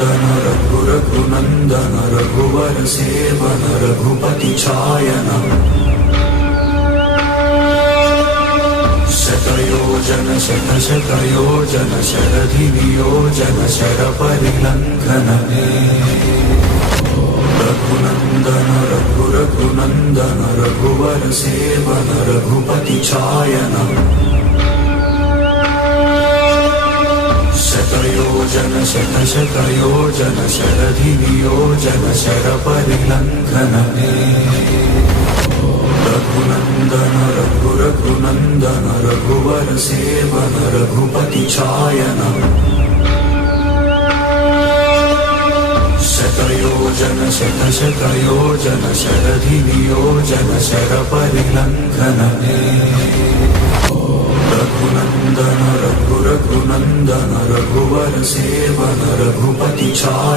रघुनन्दन रघुवर सेवन रघुपति चायन शतयोजन शतशतयोजन शरधिनियोजन शरपरिलङ्घन रघुनन्दन रघु रघुनन्दन रघुवर सेवन रघुपति चायन शतयोजन शतशतयोजन शरधिनियोजन शरपरिलङ्घन रघुनन्दन रघु रघुनन्दन रघुवर सेवन रघुपति चायन शतयोजन शतशतयोजन शरधिनियोजन शरपरिलङ्घन रघुनन्दन रघुनन्दन रघुवर सेवन रघुपति चाय